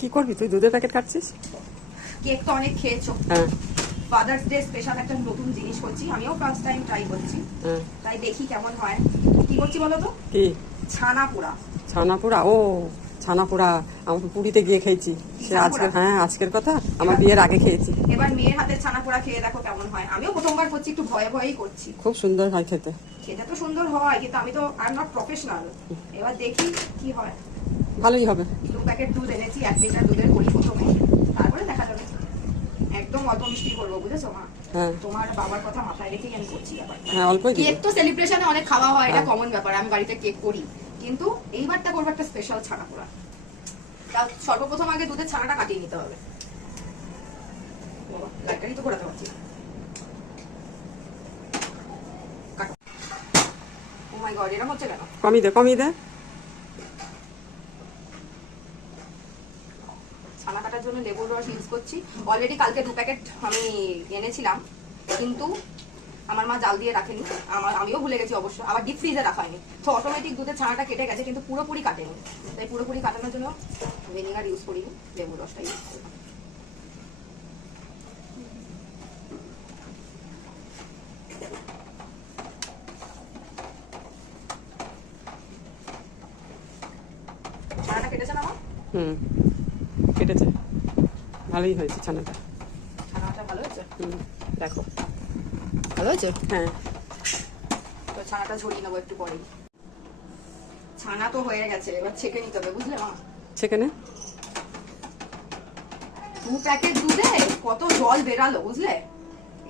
কি করবি তুই? দুধের প্যাকেট কাটছিস? কেক তো অনেক খেয়েছো। হ্যাঁ ফাদার্স ডে স্পেশাল একটা নতুন জিনিস করছি, আমিও ফার্স্ট টাইম ট্রাই করছি। হ্যাঁ। তাই দেখি কেমন হয়। কি করছি বলো তো? কি? ছানা পোড়া। ছানা পোড়া? ও ছানা পোড়া আমরা তো পুরীতে গিয়ে খেয়েছি। সে ছানা আজকে, পোড়া? হ্যাঁ আজকের কথা, আমার বিয়ের আগে খেয়েছি। এবার মেয়ের হাতে ছানা পোড়া খেয়ে দেখো কেমন হয়। আমিও প্রথমবার করছি, একটু ভয়ে ভয়েই করছি। খুব সুন্দর হয় খেতে। খেতে তো সুন্দর হয়, কিন্তু আমি তো আই এম নট প্রফেশনাল। এবার দেখি কি হয়। ভালোই হবে। 2 প্যাকেট দুধ এনেছি, 1 লিটার দুধের করি প্রথমে, তারপরে দেখা যাবে। একদম অল্প মিষ্টি করবো, বুঝেছো মা? হ্যাঁ তোমার বাবার কথা মাথায় রেখেই আমি করছি ব্যাপারটা। হ্যাঁ অল্পই দিবি। কেক তো সেলিব্রেশনে অনেক খাওয়া হয়, এটা হ্যাঁ। কমন ব্যাপার, আমি বাড়িতে কেক করি, কিন্তু এইবারটা করবো একটা স্পেশাল ছানা পোড়া। তাও সর্বপ্রথম আগে দুধের ছানাটা কাটিয়ে নিতে হবে। বাবা, লাইটারই তো করাতে পারছি। কাটো। ও মাই গড, এরকম হচ্ছে কেন? কমিয়ে দে, কমিয়ে দে। ছানা কাটার জন্য লেবুর রস ইউজ করছি। অলরেডি কালকে 2 প্যাকেট আমি এনেছিলাম, কিন্তু আমার মা জাল দিয়ে রাখেনি, আমিও ভুলে গেছি অবশ্য, আবার ডিপ ফ্রিজে রাখা হয়নি, তো অটোমেটিক দুধের ছানাটা কেটে গেছে, কিন্তু পুরোপুরি কাটেনি। তাই পুরোপুরি কাটানোর জন্য ভিনেগার ইউজ করিনি, লেবুর রসটা ইউজ করলাম। ছানাটা কেটেছে না মা? হুম কেটেছে, ভালোই হয়েছে ছানাটা। ছানাটা ভালো হয়েছে? দেখো ভালো হয়েছে। হ্যাঁ। তো ছানাটা ঝরিয়ে নেবো একটু পরেই। ছানা তো হয়ে গেছে, এবার ছেঁকে নিতে হবে, বুঝলে মা? ছেঁকে নে। 2 প্যাকেট দুধে কত জল বেরালো, বুঝলে?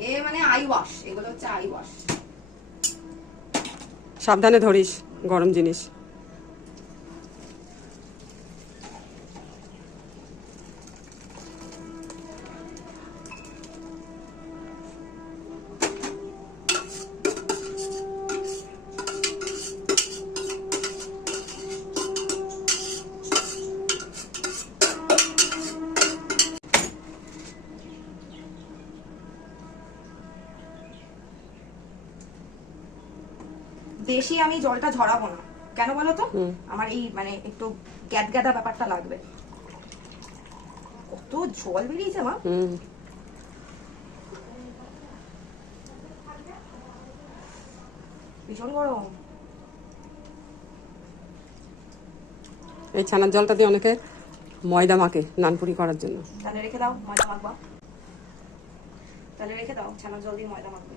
এ মানে আই ওয়াশ, এগুলো হচ্ছে আই ওয়াশ। সাবধানে ধরিস, গরম জিনিস। বেশি আমি জলটা ঝরাবো না, কেন বলো তো? আমার এই মানে একটু গ্যাদগ্যাদা ব্যাপারটা লাগবে। কত জল বেরিয়েছে মা! ভীষণ গরম। এই ছানার জলটা দিয়ে অনেকে ময়দা মাখে নানপুরি করার জন্য। তাহলে রেখে দাও, ময়দা মাখবা। তাহলে রেখে দাও, ছানার জল দিয়ে ময়দা মাখবে।